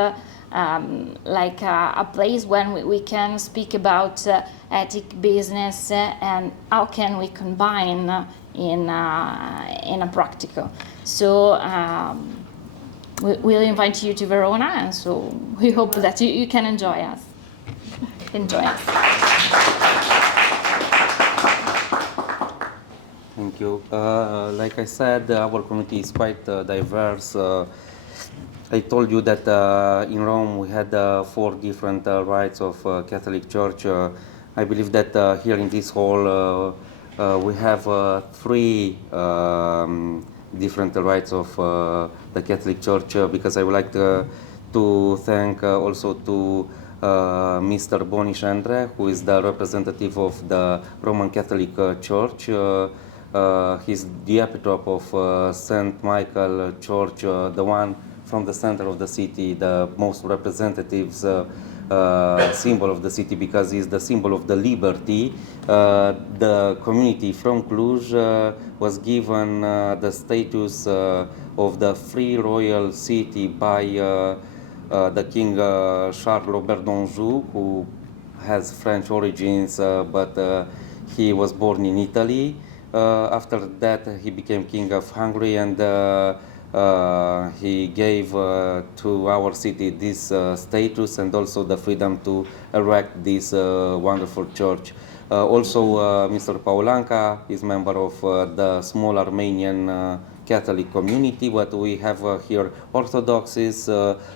like a place when we can speak about ethic business and how can we combine in a practical. So we'll invite you to Verona, and so we hope that you can enjoy us. Thank you. Like I said, our community is quite diverse. I told you that in Rome we had 4 different rites of Catholic Church. I believe that here in this hall we have 3 different rites of the Catholic Church, because I would like to thank also to Mr. Bonish Andre, who is the representative of the Roman Catholic Church. He's the epitrop of St. Michael Church, the one from the center of the city, the most representative symbol of the city, because he's the symbol of the liberty. The community from Cluj was given the status of the free royal city by the King Charles Robert d'Anjou, who has French origins, but he was born in Italy. After that, he became King of Hungary, and he gave to our city this status and also the freedom to erect this wonderful church. Also, Mr. Paulanca is member of the small Armenian Catholic community, but we have here Orthodoxes,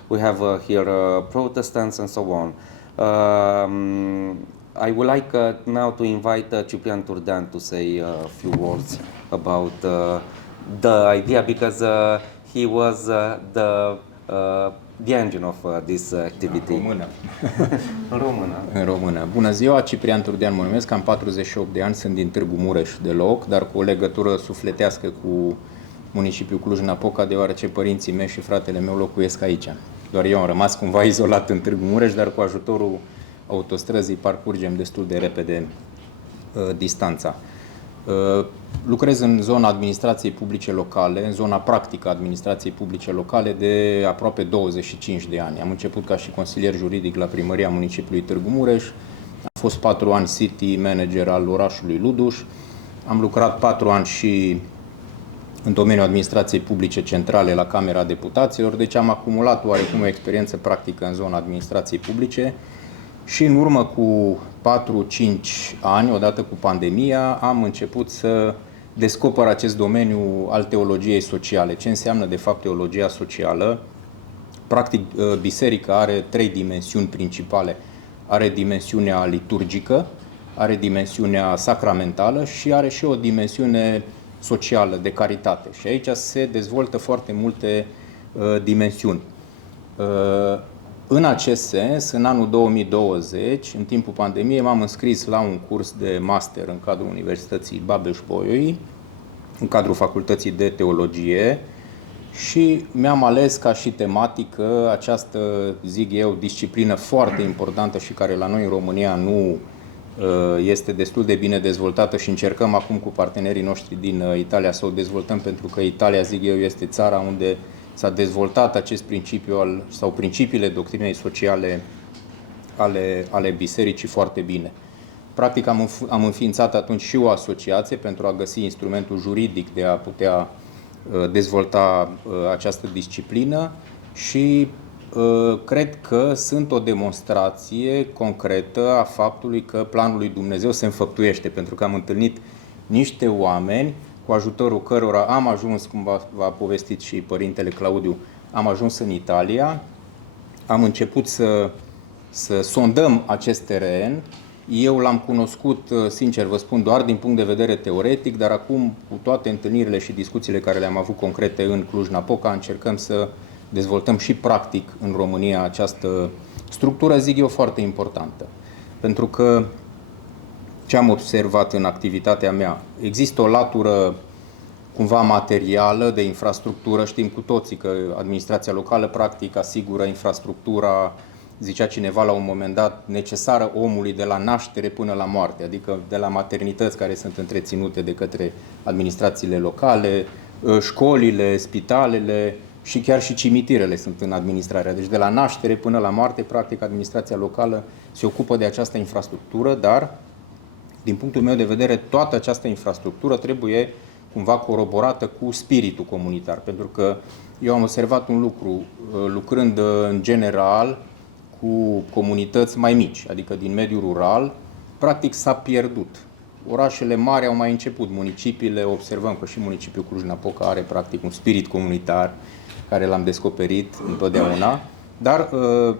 we have here Protestants, and so on. I would like now to invite Ciprian Turdean to say a few words about the idea, because he was the engine of this activity. În română. Bună ziua, Ciprian Turdean mă numesc, am 48 de ani, sunt din Târgu Mureș de loc, dar cu o legătură sufletească cu municipiul Cluj-Napoca, deoarece părinții mei și fratele meu locuiesc aici. Doar eu am rămas cumva izolat în Târgu Mureș, dar cu ajutorul autostrăzii parcurgem destul de repede distanța. Lucrez în zona administrației publice locale, în zona practică a administrației publice locale de aproape 25 de ani. Am început ca și consilier juridic la primăria municipiului Târgu Mureș, am fost 4 ani city manager al orașului Luduș, am lucrat 4 ani și în domeniul administrației publice centrale la Camera Deputaților, deci am acumulat oarecum o experiență practică în zona administrației publice. Și în urmă cu 4-5 ani, odată cu pandemia, am început să descoper acest domeniu al teologiei sociale. Ce înseamnă de fapt teologia socială? Practic, biserica are 3 dimensiuni principale. Are dimensiunea liturgică, are dimensiunea sacramentală și are și o dimensiune socială, de caritate. Și aici se dezvoltă foarte multe dimensiuni. În acest sens, în anul 2020, în timpul pandemiei, m-am înscris la un curs de master în cadrul Universității Babeș-Bolyai, în cadrul Facultății de Teologie, și mi-am ales ca și tematică această, zic eu, disciplină foarte importantă și care la noi în România nu este destul de bine dezvoltată și încercăm acum cu partenerii noștri din Italia să o dezvoltăm, pentru că Italia, zic eu, este țara unde s-a dezvoltat acest principiu sau principiile doctrinei sociale ale bisericii foarte bine. Practic am înființat atunci și o asociație pentru a găsi instrumentul juridic de a putea dezvolta această disciplină și cred că sunt o demonstrație concretă a faptului că planul lui Dumnezeu se înfăptuiește, pentru că am întâlnit niște oameni cu ajutorul cărora am ajuns, cum v-a povestit și părintele Claudiu, am ajuns în Italia, am început să sondăm acest teren. Eu l-am cunoscut, sincer vă spun, doar din punct de vedere teoretic, dar acum, cu toate întâlnirile și discuțiile care le-am avut concrete în Cluj-Napoca, încercăm să dezvoltăm și practic în România această structură, zic eu, foarte importantă. Pentru că ce am observat în activitatea mea? Există o latură cumva materială de infrastructură. Știm cu toții că administrația locală practic asigură infrastructura, zicea cineva la un moment dat, necesară omului de la naștere până la moarte, adică de la maternități care sunt întreținute de către administrațiile locale, școlile, spitalele și chiar și cimitirele sunt în administrarea. Deci de la naștere până la moarte, practic, administrația locală se ocupă de această infrastructură, dar din punctul meu de vedere, toată această infrastructură trebuie cumva coroborată cu spiritul comunitar, pentru că eu am observat un lucru, lucrând în general cu comunități mai mici, adică din mediul rural, practic s-a pierdut. Orașele mari au mai început, municipiile, observăm că și municipiul Cluj-Napoca are practic un spirit comunitar, care l-am descoperit întotdeauna, dar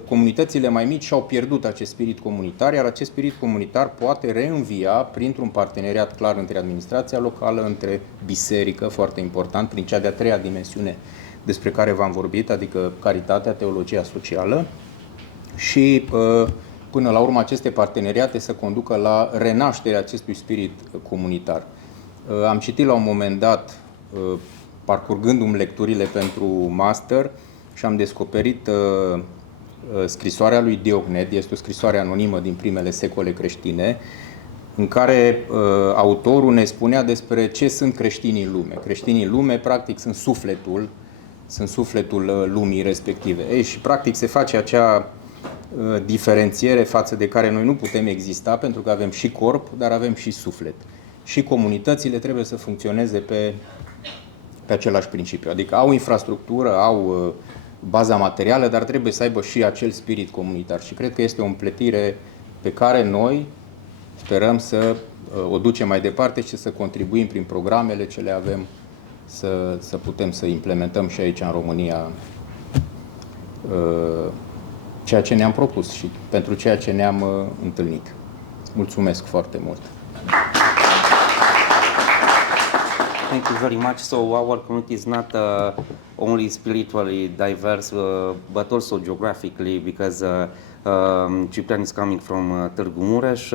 comunitățile mai mici și-au pierdut acest spirit comunitar, iar acest spirit comunitar poate reînvia printr-un parteneriat clar între administrația locală, între biserică, foarte important, prin cea de-a 3-a dimensiune despre care v-am vorbit, adică caritatea, teologia socială, și până la urmă aceste parteneriate să conducă la renașterea acestui spirit comunitar. Am citit la un moment dat, parcurgându-mi lecturile pentru master, și am descoperit scrisoarea lui Diognet, este o scrisoare anonimă din primele secole creștine, în care autorul ne spunea despre ce sunt creștinii în lume. Creștinii în lume, practic, sunt sufletul lumii respective. Ei, și practic se face acea diferențiere față de care noi nu putem exista, pentru că avem și corp, dar avem și suflet. Și comunitățile trebuie să funcționeze pe același principiu. Adică au infrastructură, au baza materială, dar trebuie să aibă și acel spirit comunitar. Și cred că este o împletire pe care noi, sperăm să o ducem mai departe și să contribuim prin programele ce le avem să putem să implementăm și aici în România ceea ce ne-am propus și pentru ceea ce ne-am întâlnit. Mulțumesc foarte mult! Thank you very much. So our community is not only spiritually diverse, but also geographically, because Ciprian is coming from Târgu Mureș.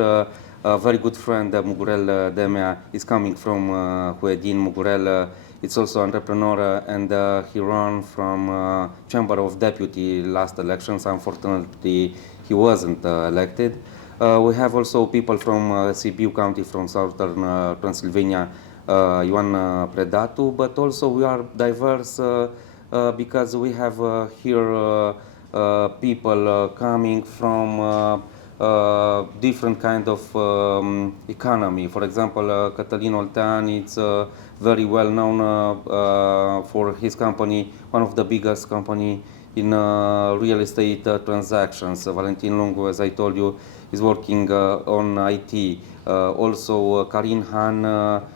A very good friend, Mugurel Demea, is coming from Huedin. Mugurel is also an entrepreneur, and he ran from Chamber of Deputy last elections. Unfortunately, he wasn't elected. We have also people from Sibiu County, from southern Transylvania, Ioan Predatu, but also we are diverse because we have here people coming from different kind of economy. For example, Cătălin Oltean is very well known for his company, one of the biggest company in real estate transactions. Valentin Lungu, as I told you, is working on IT. Also, Karin Han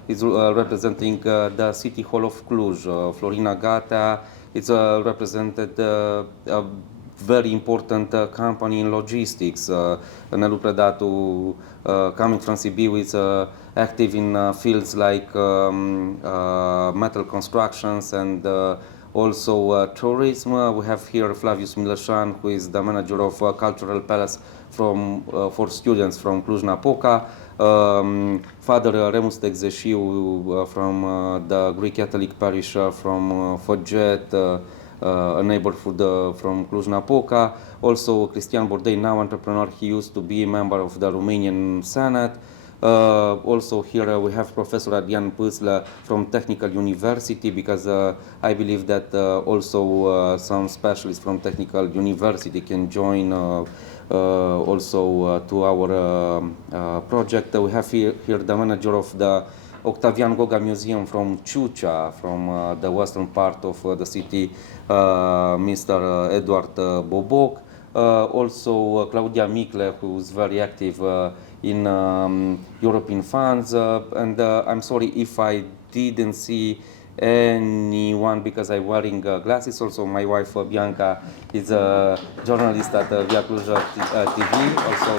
is representing the City Hall of Cluj. Florina Gata is represented a very important company in logistics. Nelu Predatu, coming from Sibiu, is active in fields like metal constructions and also tourism. We have here Flavius Mileșan, who is the manager of Cultural Palace for students from Cluj-Napoca. Father Remus Dexeșiu from the Greek Catholic parish from Făget, a neighborhood from Cluj-Napoca. Also Cristian Bordei, now entrepreneur, he used to be a member of the Romanian Senate. Also here we have Professor Adrian Pâslă from Technical University, because I believe that also some specialists from Technical University can join also to our project. We have here the manager of the Octavian Goga Museum from Ciucea, from the western part of the city, Mr. Eduard Boboc. Also Claudia Micle, who is very active in European funds, and I'm sorry if I didn't see anyone because I'm wearing glasses. Also my wife Bianca is a journalist at Via Cluj TV, also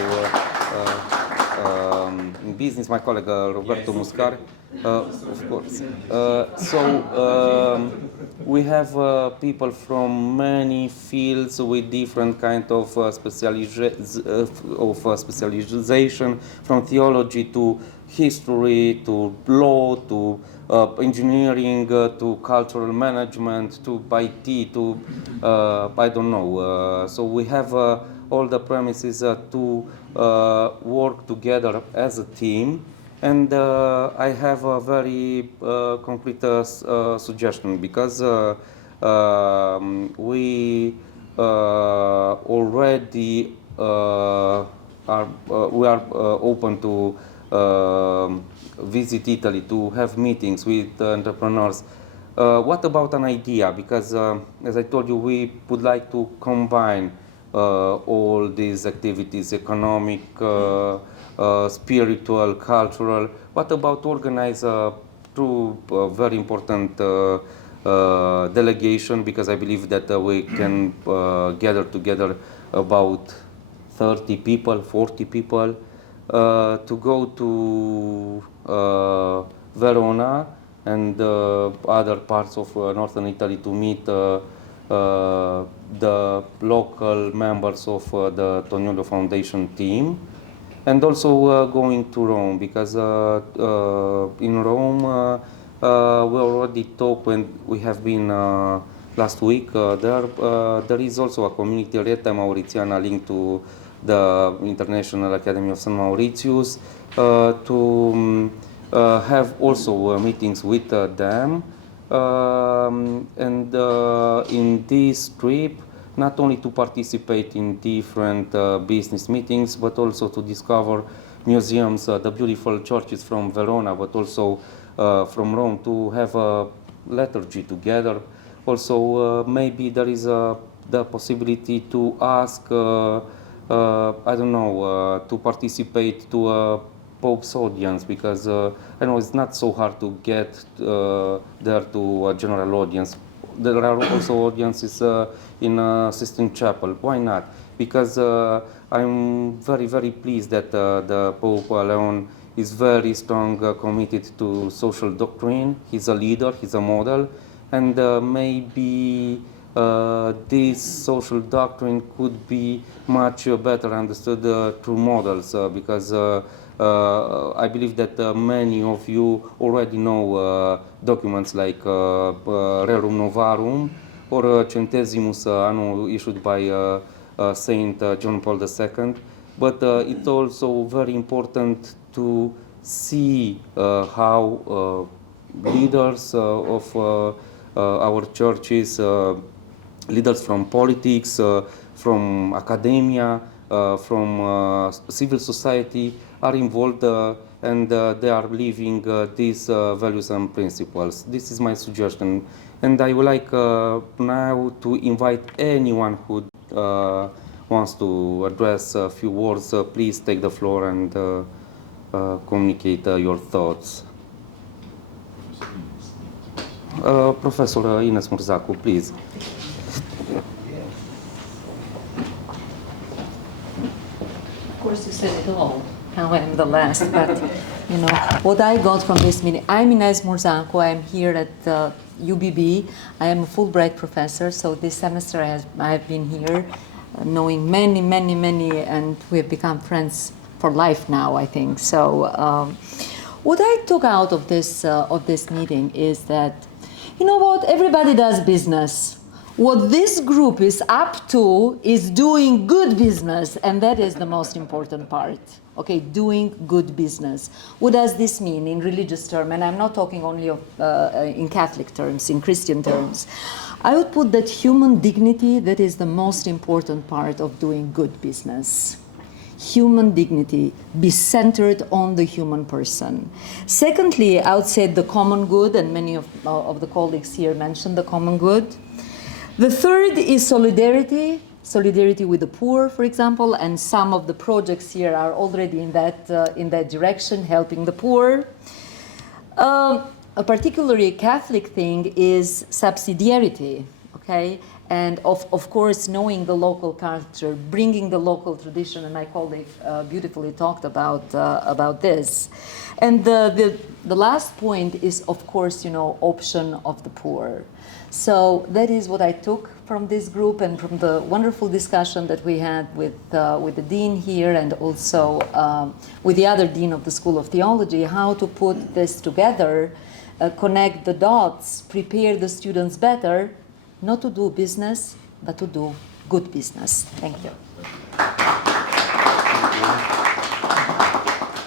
in business. My colleague Roberto Muscar, of course. We have people from many fields with different kind of specialization, from theology to history to law to engineering to cultural management to IT to I don't know. So we have all the premises to work together as a team. And I have a very concrete suggestion, because we already we are open to visit Italy, to have meetings with entrepreneurs. What about an idea? Because as I told you, we would like to combine all these activities, economic, spiritual, cultural. What about organize a very important delegation? Because I believe that we can gather together about 30 people, 40 people, to go to Verona and other parts of northern Italy to meet the local members of the Toniolo Foundation team. And also going to Rome, because in Rome we already talked when we have been last week. There is also a community, Rete Mauritiana, linked to the International Academy of St. Mauritius, to have also meetings with them. And in this trip, not only to participate in different business meetings, but also to discover museums, the beautiful churches from Verona, but also from Rome, to have a liturgy together. Also, maybe there is the possibility to ask, I don't know, to participate to a Pope's audience, because I know it's not so hard to get there to a general audience. There are also audiences in Sistine Chapel. Why not? Because I'm very, very pleased that the Pope Leon is very strong, committed to social doctrine. He's a leader, he's a model, and maybe this social doctrine could be much better understood through models, because I believe that many of you already know documents like Rerum Novarum or Centesimus Anno, issued by Saint John Paul II. But it's also very important to see how leaders of our churches, leaders from politics, from academia, from civil society are involved and they are living these values and principles. This is my suggestion. And I would like now to invite anyone who wants to address a few words. Please take the floor and communicate your thoughts. Professor Ines Murzacu, please. Of course, you said it all. Now I am the last, but you know what I got from this meeting. I'm Ines Murzacu. I'm here at UBB. I am a Fulbright professor, so this semester I have been here, knowing many, and we have become friends for life now, I think. So, what I took out of this meeting is that, you know what, everybody does business. What this group is up to is doing good business, and that is the most important part. Okay, doing good business. What does this mean in religious terms? And I'm not talking only of in Catholic terms, in Christian terms. I would put that human dignity, that is the most important part of doing good business. Human dignity, be centered on the human person. Secondly, I would say the common good, and many of the colleagues here mentioned the common good. The third is solidarity, solidarity with the poor, for example, and some of the projects here are already in that direction, helping the poor. A particularly Catholic thing is subsidiarity, okay? And of course, knowing the local culture, bringing the local tradition, and my colleague beautifully talked about this. And the last point is, of course, you know, option of the poor. So that is what I took from this group and from the wonderful discussion that we had with the dean here and also with the other dean of the School of Theology, how to put this together, connect the dots, prepare the students better, not to do business, but to do good business. Thank you.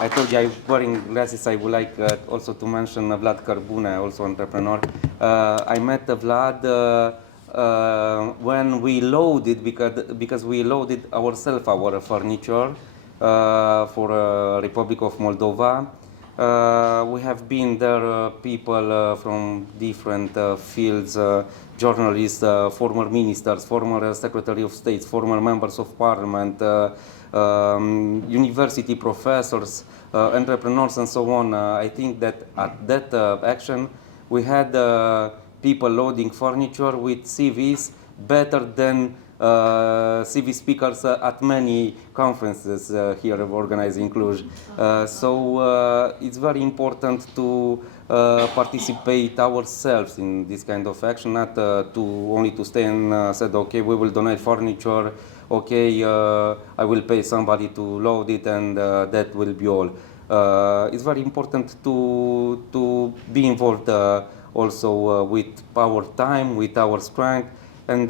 I told you I'm wearing glasses. I would like also to mention Vlad Cărbune, also entrepreneur. I met Vlad when we loaded, because we loaded ourselves our furniture for Republic of Moldova. We have been there, people from different fields, journalists, former ministers, former Secretary of State, former members of Parliament, university professors, entrepreneurs, and so on. I think that at that action, we had people loading furniture with CVs better than CV speakers at many conferences here organized in Cluj. So it's very important to participate ourselves in this kind of action, not only to stay and said, okay, we will donate furniture, okay, I will pay somebody to load it, and that will be all. It's very important to be involved also with our time, with our strength, and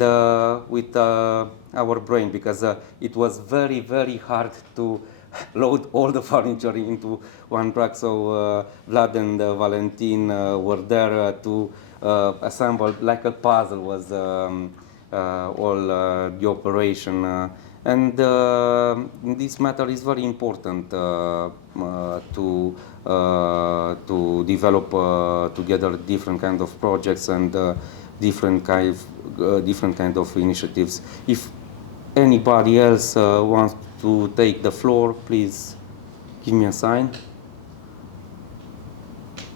with our brain, because it was very, very hard to load all the furniture into one truck. So Vlad and Valentin were there to assemble, like a puzzle was all the operation. And this matter is very important to develop together different kind of projects and different kind of initiatives. If anybody else wants to take the floor, please give me a sign.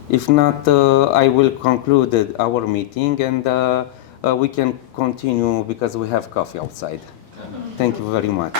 If not, I will conclude our meeting and we can continue because we have coffee outside. Thank you very much.